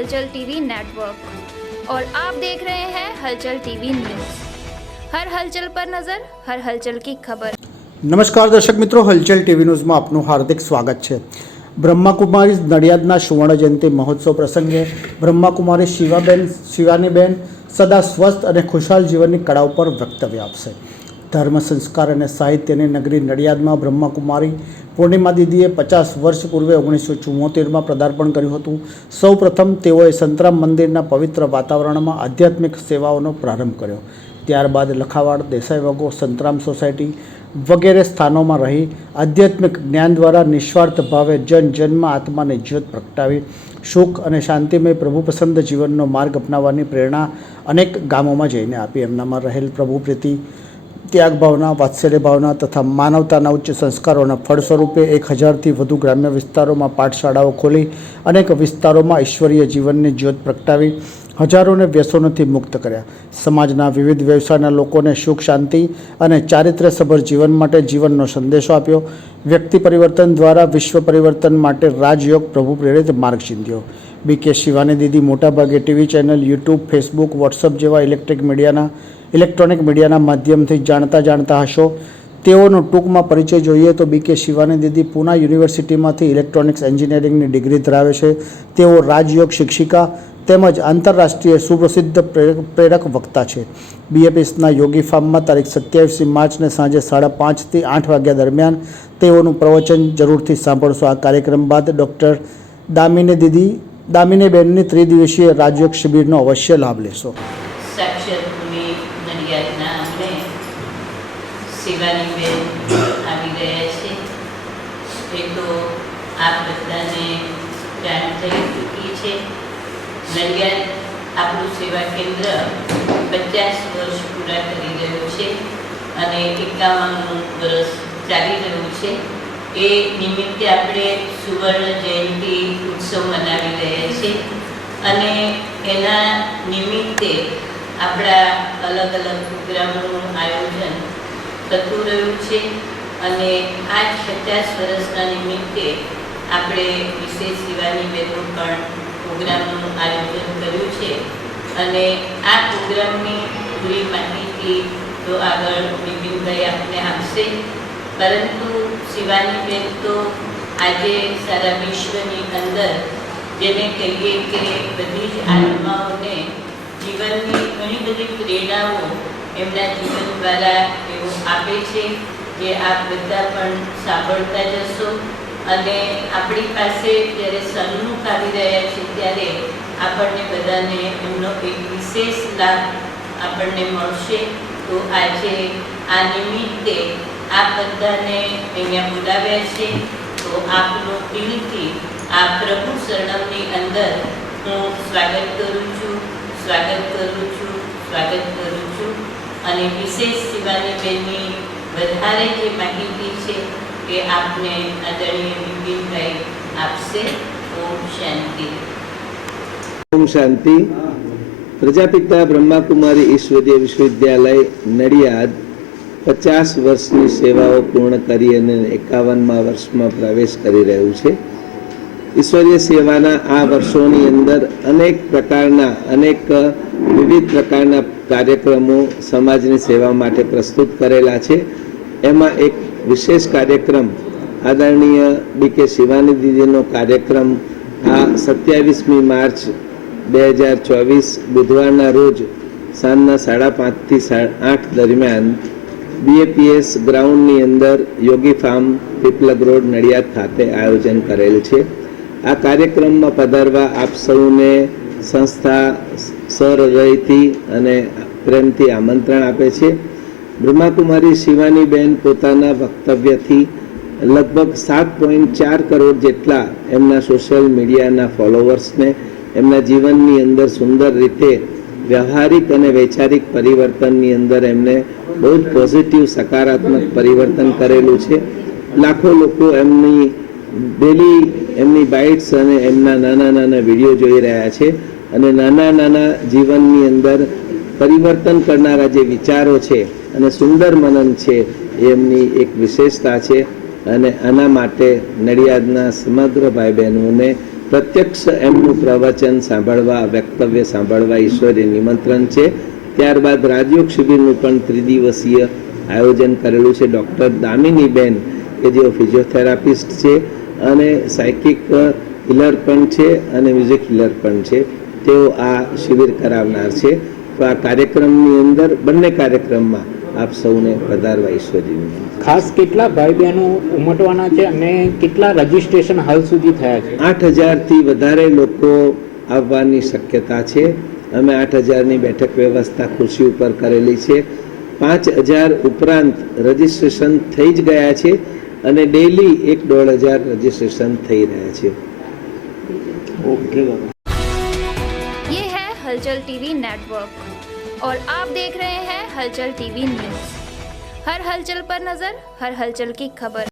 हलचल TV network और आप देख रहे हैं हलचल टीवी न्यूज़। हर हलचल पर नजर, हर हलचल की खबर। नमस्कार दर्शक मित्रों, हलचल टीवी न्यूज़માં આપનું હાર્દિક સ્વાગત છે। બ્રહ્માકુમારી નડિયાદના સુવર્ણ જયંતિ મહોત્સવ પ્રસંગે બ્રહ્માકુમારી શિવાનીબેન સદા સ્વસ્થ અને ખુશાલ જીવનની કળા ઉપર વક્તવ્ય આપશે। ધર્મ સંસ્કાર અને સાહિત્યની નગરી નડિયાદમાં બ્રહ્માકુમારી પૂર્ણિમા દીદીએ 50 વર્ષ પૂર્વે 1974માં પદાર્પણ કર્યું હતું। સૌ પ્રથમ તેઓએ સંતરામ મંદિરના પવિત્ર વાતાવરણમાં આધ્યાત્મિક સેવાઓનો પ્રારંભ કર્યો। ત્યારબાદ લખાવાડ, દેસાઈ વગો, સંતરામ સોસાયટી વગેરે સ્થાનોમાં રહી આધ્યાત્મિક જ્ઞાન દ્વારા નિસ્વાર્થ ભાવે જનમાં આત્માને જ્યોત પ્રગટાવી સુખ અને શાંતિમય પ્રભુ પસંદ જીવનનો માર્ગ અપનાવવાની પ્રેરણા અનેક ગામોમાં જઈને આપી। એમનામાં રહેલ પ્રભુ પ્રીતિ, ત્યાગ ભાવના, વાત્સલ્ય ભાવના તથા માનવતાના ઉચ્ચ સંસ્કારોના ફળ સ્વરૂપે 1000થી વધુ ગ્રામ્ય વિસ્તારોમાં પાઠશાળાઓ ખોલી અનેક વિસ્તારોમાં ઈશ્વરીય જીવનની જ્યોત પ્રગટાવી હજારોને વ્યસનોથી મુક્ત કર્યા। સમાજના વિવિધ વ્યવસાયના લોકોને સુખ, શાંતિ અને ચારિત્ર્યસભર જીવન માટે જીવનનો સંદેશો આપ્યો। વ્યક્તિ પરિવર્તન દ્વારા વિશ્વ પરિવર્તન માટે રાજયોગ પ્રભુ પ્રેરિત માર્ગ ચીંધ્યો। બીકે શિવાની દીદી મોટાભાગે TV channel, YouTube, Facebook, WhatsApp જેવા ઇલેક્ટ્રોનિક મીડિયાના માધ્યમથી જાણતા હશો। તેઓનો ટૂંકમાં પરિચય જોઈએ તો બીકે શિવાની દીદી પૂના યુનિવર્સિટીમાંથી ઇલેક્ટ્રોનિક્સ એન્જિનિયરિંગની ડિગ્રી ધરાવે છે। તેઓ રાજયોગ શિક્ષિકા તેમજ આંતરરાષ્ટ્રીય સુપ્રસિદ્ધ પ્રેરક વક્તા છે। બીએપીએસના યોગી ફાર્મમાં તારીખ 27 માર્ચને સાંજે 5:30 થી 8 વાગ્યા દરમિયાન તેઓનું પ્રવચન જરૂરથી સાંભળશો। આ કાર્યક્રમ બાદ ડૉક્ટર દામિનીબેનની ત્રિદિવસીય રાજયોગ શિબિરનો અવશ્ય લાભ લેશો। શિવાનીબેન આવી ગયા છે એ તો આપ બધાને જાણ થઈ ચૂકી છે। નડિયાદ આપણું સેવા કેન્દ્ર 50 વર્ષ પૂરા કરી રહ્યું છે અને 51મું વર્ષ ચાલી રહ્યું છે। એ નિમિત્તે આપણે સુવર્ણ જયંતિ ઉત્સવ મનાવી રહ્યા છીએ અને એના નિમિત્તે આપણા અલગ અલગ પ્રોગ્રામોનું આયોજન થતું રહ્યું છે અને આ 50 વર્ષના નિમિત્તે આપણે વિશેષ શિવાનીબેનનું પણ પ્રોગ્રામનું આયોજન કર્યું છે અને આ પ્રોગ્રામની પૂરી માહિતી તો આગળ બિપિનભાઈ આપને આપશે, પરંતુ શિવાનીબેન તો આજે સારા વિશ્વની અંદર જેને કહીએ કે બધી જ આત્માઓને જીવનની ઘણી બધી પ્રેરણાઓ એમના જીવન દ્વારા તેઓ આપે છે, જે આપ બધા પણ સાંભળતા જશો અને આપણી પાસે જ્યારે સન્મુખ આવી રહ્યા છે ત્યારે આપણને બધાને એમનો એક વિશેષ લાભ આપણને મળશે। તો આજે આ નિમિત્તે આપ બધાને અહીંયા બોલાવ્યા છે, તો આપનો દિલથી આ પ્રભુ શરણમની અંદર હું સ્વાગત કરું છું અને વિશેષ શિવાનીબેનની વધારે જે માહિતી છે એ આપને આદરણીય બિપિનભાઈ આપશે। ઓમ શાંતિ। ओम शांति। प्रजापिता ब्रह्माकुमारी ईश्वरीय विश्वविद्यालय नडियाद 50 वर्षની સેવાઓ પૂર્ણ કરી અને 51મા વર્ષમાં પ્રવેશ કરી રહ્યું છે। ઈશ્વરીય સેવાના આ વર્ષોની અંદર અનેક વિવિધ પ્રકારના કાર્યક્રમો સમાજની સેવા માટે પ્રસ્તુત કરેલા છે। એમાં એક વિશેષ કાર્યક્રમ આદરણીય બીકે શિવાની દીદીનો કાર્યક્રમ આ 27મી માર્ચ 2024 બુધવારના રોજ સાંજના 5:30 થી 8 દરમિયાન બીએપીએસ ગ્રાઉન્ડની અંદર યોગી ફાર્મ, પીપલગ રોડ, નડિયાદ ખાતે આયોજન કરેલ છે। આ કાર્યક્રમમાં પધારવા આપ સૌને સંસ્થા સહૃદયથી અને પ્રેમથી આમંત્રણ આપે છે। બ્રહ્માકુમારી શિવાનીબેન પોતાના વક્તવ્યથી લગભગ 7.4 કરોડ જેટલા એમના સોશિયલ મીડિયાના ફોલોવર્સને એમના જીવનની અંદર સુંદર રીતે વ્યવહારિક અને વૈચારિક પરિવર્તનની અંદર એમને બહુ જ પોઝિટિવ સકારાત્મક પરિવર્તન કરેલું છે। લાખો લોકો એમની ડેલી એમની બાઇટ્સ અને એમના નાના વિડીયો જોઈ રહ્યા છે અને નાના જીવનની અંદર પરિવર્તન કરનારા જે વિચારો છે અને સુંદર મનન છે એમની એક વિશેષતા છે અને આના માટે નડિયાદના સમગ્ર ભાઈ બહેનોને પ્રત્યક્ષ એમનું પ્રવચન સાંભળવા, વક્તવ્ય સાંભળવા ઈશ્વરે નિમંત્રણ છે. ત્યારબાદ રાજયોગ શિબિરનું પણ ત્રિદિવસીય આયોજન કરેલું છે. ડૉક્ટર દામિનીબેન કે જેઓ ફિઝિયોથેરાપિસ્ટ છે અને સાયકિક હિલર પણ છે અને મ્યુઝિક હિલર પણ છે, તેઓ આ શિબિર કરાવનાર છે. તો આ કાર્યક્રમની અંદર બંને કાર્યક્રમમાં આપ સૌને પધારવા ઈશ્વરી ખાસ કેટલા ભાઈ બહેનો ઉમટવાના છે અને કેટલા રજીસ્ટ્રેશન હાલ સુધી થયા છે? 8,000થી વધારે લોકો આવવાની શક્યતા છે. અમે 8,000ની બેઠક વ્યવસ્થા ખુરશી ઉપર કરેલી છે. 5,000 ઉપરાંત રજીસ્ટ્રેશન થઈ જ ગયા છે અને ડેલી 1-1.5 રજીસ્ટ્રેશન થઈ રહ્યા છે. ઓકે. ये है हलचल टीवी नेटवर्क और आप देख रहे हैं हलचल टीवी न्यूज़। हर हलचल पर नज़र, हर हलचल की खबर।